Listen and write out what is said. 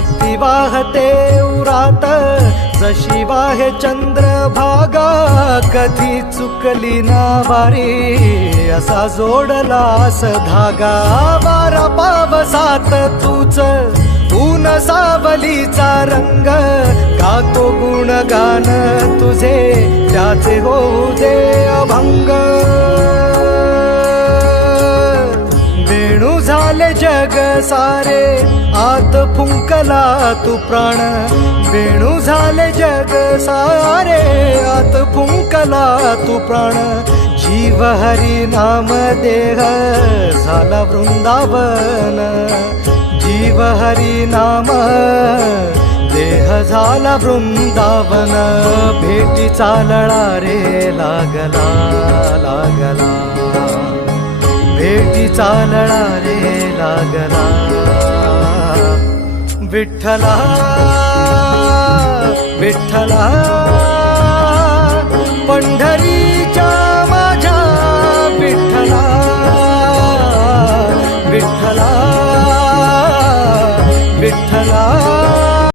भक्ती वाहते उरात जशी वाहे चंद्रभागा, कधी चुकली ना वारी असा जोडलास धागा. वारा पावसात तूच ऊन सावलीचा रंग, गातो गुणगान तुझे त्याचे होऊ दे अभंग. वेणू झाले जग सारे आत फुंकला तू प्राण, वेणू झाले जग सारे आत फुंकला तू प्राण. जीव हरी नाम देह झाला वृंदावन, जीव हरी नाम देह झाला वृंदावन. भेटीचा लळा रे लागला लागला, भेटीचा लळा रे लागला. विठ्ठला विठ्ठला पंढरीच्या माझ्या विठ्ठला विठ्ठला.